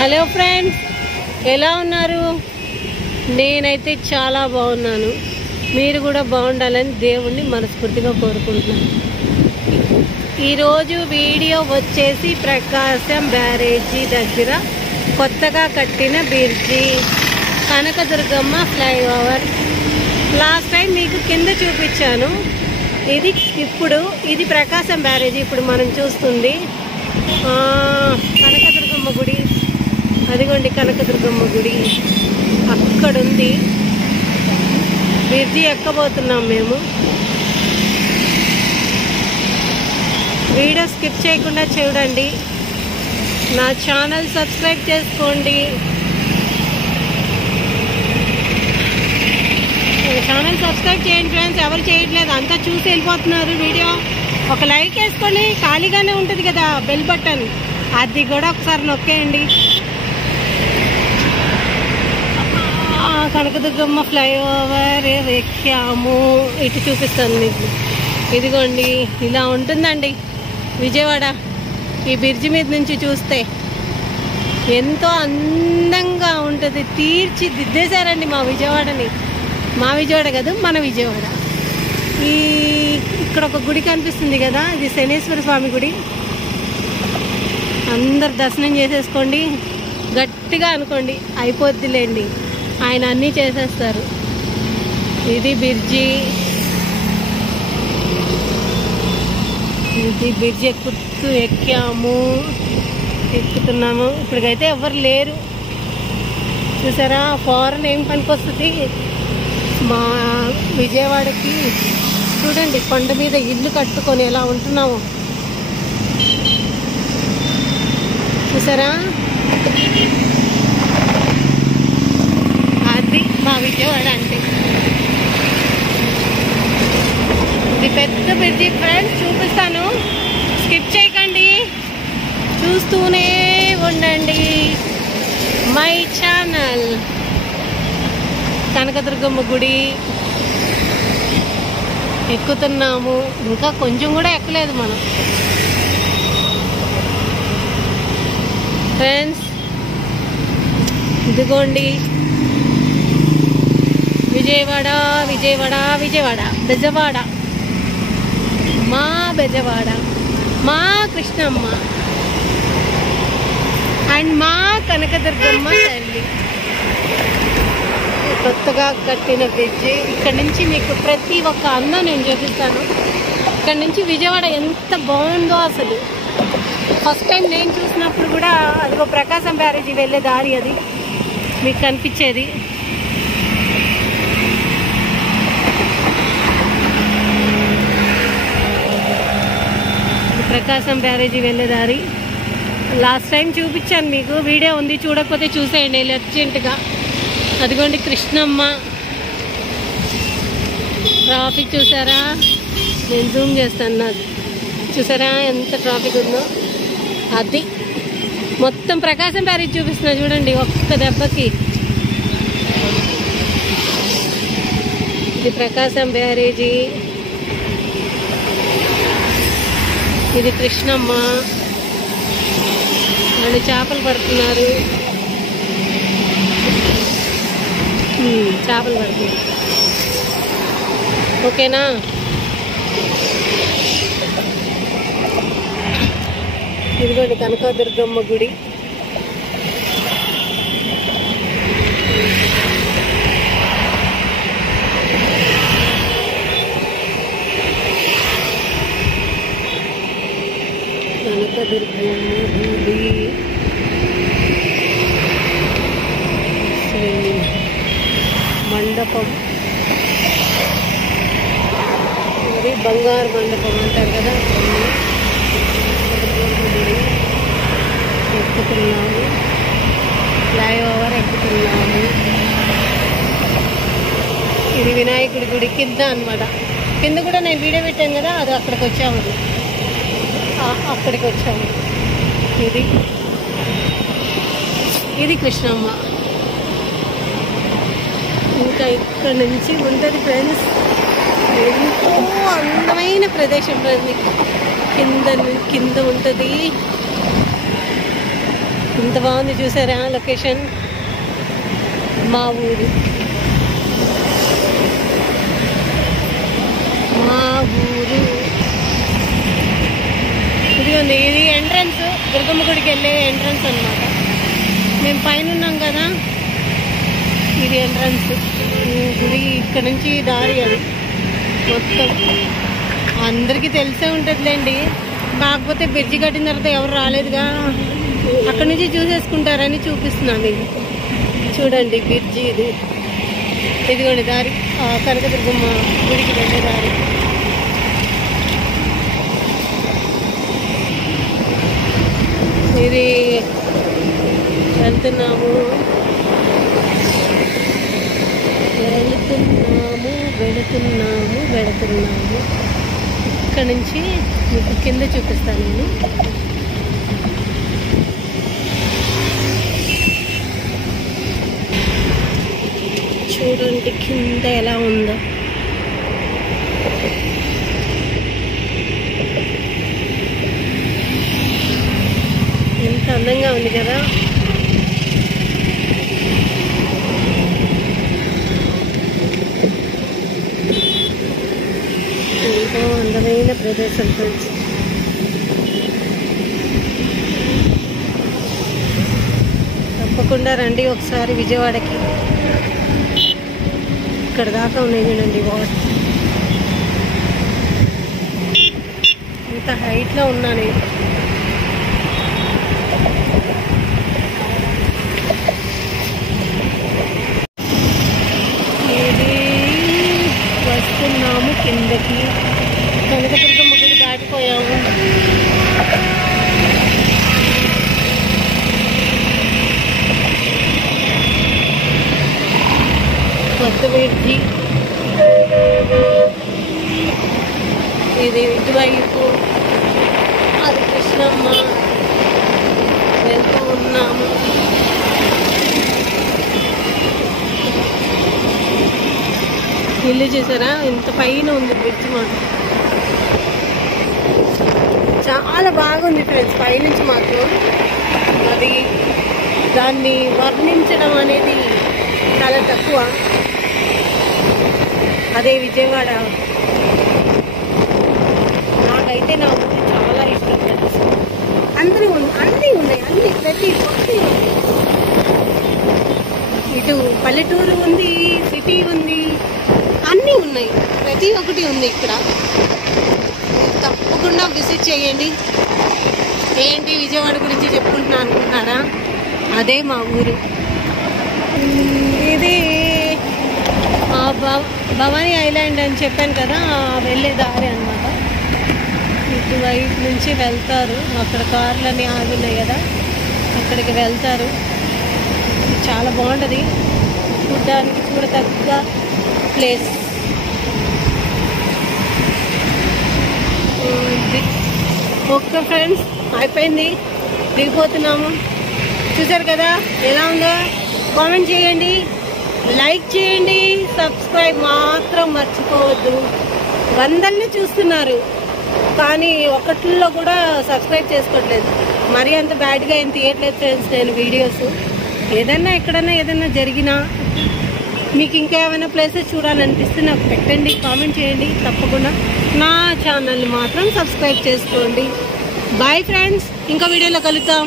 Hello friends, ఎలా ఉన్నారు? నేనైతే చాలా బాగున్నాను. మీరు కూడా బాగుండాలని దేవుణ్ణి మనస్ఫూర్తిగా కోరుకుంటున్నాను. ఈరోజు వీడియో వచ్చేసి ప్రకాశం బ్యారేజీ దగ్గర కొత్తగా కట్టిన bridge, Kanakadurgamma flyover. Last time మీకు కింద చూపించాను. ఇది ప్రకాశం బ్యారేజీ. ఇప్పుడు మనం చూస్తుంది కనకదుర్గమ్మ గుడి. అదిగోండి కనకదుర్గమ్మ గుడి అక్కడుంది. బ్రిడ్జి ఎక్కబోతున్నాం మేము. వీడియో స్కిప్ చేయకుండా చూడండి. నా ఛానల్ సబ్స్క్రైబ్ చేసుకోండి. ఛానల్ సబ్స్క్రైబ్ చేయండి ఫ్రెండ్స్. ఎవరు చేయట్లేదు, అంతా చూసి వెళ్ళిపోతున్నారు. వీడియో ఒక లైక్ వేసుకొని, ఖాళీగానే ఉంటుంది కదా బెల్ బటన్, అది కూడా ఒకసారి నొక్కేయండి. కనకదుర్గమ్మ ఫ్లైఓవర్ ఎక్కాము. ఇటు చూపిస్తాను మీకు. ఇదిగోండి, ఇలా ఉంటుందండి విజయవాడ. ఈ బ్రిడ్జి మీద నుంచి చూస్తే ఎంతో అందంగా ఉంటుంది. తీర్చిదిద్దేశారండి మా విజయవాడని. మా విజయవాడ కాదు, మన విజయవాడ. ఇక్కడ ఒక గుడి కనిపిస్తుంది కదా, ఇది శనేశ్వర స్వామి గుడి. అందరు దర్శనం చేసేసుకోండి. గట్టిగా అనుకోండి, అయిపోద్దిలేండి. ఆయన అన్నీ చేసేస్తారు. ఇది బ్రిడ్జి. ఎక్కుతున్నాము. ఇప్పటికైతే ఎవరు లేరు. చూసారా, ఫారెన్ ఏం పనికొస్తుంది మా విజయవాడకి. చూడండి, కొండ మీద ఇల్లు కట్టుకొని ఎలా ఉంటున్నాము. చూసారా, అది మా విజయవాడ అంటే. ఇది పెద్ద బ్రిడ్జి ఫ్రెండ్స్, చూపిస్తాను. స్కిప్ చేయకండి, చూస్తూనే ఉండండి మై ఛానల్. కనకదుర్గమ్మ గుడి ఎక్కుతున్నాము. ఇంకా కొంచెం కూడా ఎక్కలేదు మనం ఫ్రెండ్స్. ఇదిగోండి విజయవాడ, విజయవాడ, విజయవాడ, బెజవాడ, మా బెజవాడ, మా కృష్ణమ్మ అండ్ మా కనకదుర్గమ్మ తల్లి. కొత్తగా కట్టిన బ్రిడ్జి. ఇక్కడ నుంచి మీకు ప్రతి ఒక్క అందం నేను చూపిస్తాను. ఇక్కడ నుంచి విజయవాడ ఎంత బాగుందో అసలు. ఫస్ట్ టైం నేను చూసినప్పుడు కూడా అదిగో ప్రకాశం బ్యారేజీ వెళ్ళే దారి అది మీకు కనిపించేది. ప్రకాశం బ్యారేజీ వెళ్ళే దారి లాస్ట్ టైం చూపించాను మీకు. వీడియో ఉంది, చూడకపోతే చూసేయండి అర్జెంటుగా. అదిగోండి కృష్ణమ్మ. ట్రాఫిక్ చూసారా, నేను జూమ్ చేస్తాను. నాకు చూసారా ఎంత ట్రాఫిక్ ఉందో. అది మొత్తం ప్రకాశం బ్యారేజ్ చూపిస్తున్నా చూడండి ఒక్క దెబ్బకి. ఇది ప్రకాశం బ్యారేజీ. ఇది కృష్ణమ్మ. వాళ్ళు చేపలు పడుతున్నారు. చేపలు పడుతుంది. ఓకేనా? ఇదిగోండి కనకదుర్గమ్మ గుడి. కనకదుర్గమ్మ గుడి మండపం. మరి బంగారు మండపం అంటారు కదా. ఎక్కుతున్నాము, ఫ్లైఓవర్ ఎక్కుతున్నాము. ఇది వినాయకుడి గుడి కింద అనమాట. కింద కూడా నేను వీడియో పెట్టాను కదా, అది అక్కడికి వచ్చాము. ఇది కృష్ణమ్మ. ఇంకా ఇక్కడ నుంచి ఉంటుంది ఫ్రెండ్స్. ఎంతో అందమైన ప్రదేశం. కింద ఉంటుంది. ఇంత బాగుంది చూసారా లొకేషన్. మా ఊరు ఇదిగోండి, ఇది ఎంట్రన్స్, దుర్గమ్మ గుడికి వెళ్ళే ఎంట్రన్స్ అన్నమాట. మేము పైన ఉన్నాం కదా, ఇది ఎంట్రన్స్ గుడి. ఇక్కడ నుంచి దారి అది మొత్తం అందరికీ తెలిసే ఉంటుందిలేండి. కాకపోతే బ్రిడ్జి కట్టిన తర్వాత ఎవరు రాలేదుగా, అక్కడ నుంచి చూసేసుకుంటారని చూపిస్తున్నాను మీకు. చూడండి బ్రిడ్జి ఇది, ఇదిగోండి దారి, కనకదుర్గమ్మ గుడికి వెళ్ళే దారి. ఇది వెళ్తున్నాము వెళుతున్నాము. ఇక్కడ నుంచి మీకు కింద చూపిస్తాను నేను. చూడండి కింద ఎలా ఉందో. ఎంత అందంగా ఉంది కదా. ఎంతో అందమైన ప్రదేశం ఫ్రెండ్స్. తప్పకుండా రండి ఒకసారి విజయవాడకి. ఇక్కడ దాకా ఉన్నాయి చూడండి వాటర్. ఇంత హైట్లో ఉన్నా నేను. వస్తున్నాము కిందకి, కనకదుర్గమ్మ గుడి దాటిపోయాము. కొత్త బ్రిడ్జి ఇది, ఇటువైపు అది కృష్ణమ్మ. వెళ్తూ ఉన్నాము. ఇల్లు చూసారా ఇంత పైన ఉంది బ్రిడ్జ్. మాత్రం చాలా బాగుంది ఫ్రెండ్స్ పైనుంచి మాత్రం. అది దాన్ని వర్ణించడం అనేది చాలా తక్కువ. అదే విజయవాడ. నాకైతే నా ఊరు చాలా ఇష్టం ఫ్రెండ్స్. అన్నీ ఉన్నాయి, ప్రతి ఒక్కటి. ఇటు పల్లెటూరు ఉంది, సిటీ ఉంది, అన్నీ ఉన్నాయి, ప్రతి ఒక్కటి ఉంది ఇక్కడ. తప్పకుండా విజిట్ చేయండి. ఏంటి విజయవాడ గురించి చెప్పుకుంటున్నా అనుకుంటున్నారా? అదే మా ఊరు. ఇది భవానీ ఐలాండ్ అని చెప్పాను కదా, వెళ్ళే దారి అన్నమాట. ఇటువైపు నుంచి వెళ్తారు, అక్కడ కార్లన్నీ ఆగున్నాయి కదా, అక్కడికి వెళ్తారు. చాలా బాగుంటుంది, చూడడానికి చూడతగ్గ ప్లేస్. ఓకే ఫ్రెండ్స్, అయిపోయింది, దిగిపోతున్నాము. చూసారు కదా ఎలా ఉందో? కామెంట్ చేయండి, లైక్ చేయండి, సబ్స్క్రైబ్ మాత్రం మర్చిపోవద్దు. వందల్ని చూస్తున్నారు కానీ ఒకటిలో కూడా సబ్స్క్రైబ్ చేసుకోవట్లేదు. మరీ అంత బ్యాడ్గా ఏం తీయట్లేదు ఫ్రెండ్స్ నేను వీడియోస్. ఏదన్నా ఎక్కడన్నా ఏదన్నా జరిగినా, మీకు ఇంకా ఏమైనా ప్లేసెస్ చూడాలనిపిస్తే నాకు పెట్టండి, కామెంట్ చేయండి. తప్పకుండా నా ఛానల్ని మాత్రం సబ్స్క్రైబ్ చేసుకోండి. బాయ్ ఫ్రెండ్స్, ఇంకో వీడియోలో కలుద్దాం.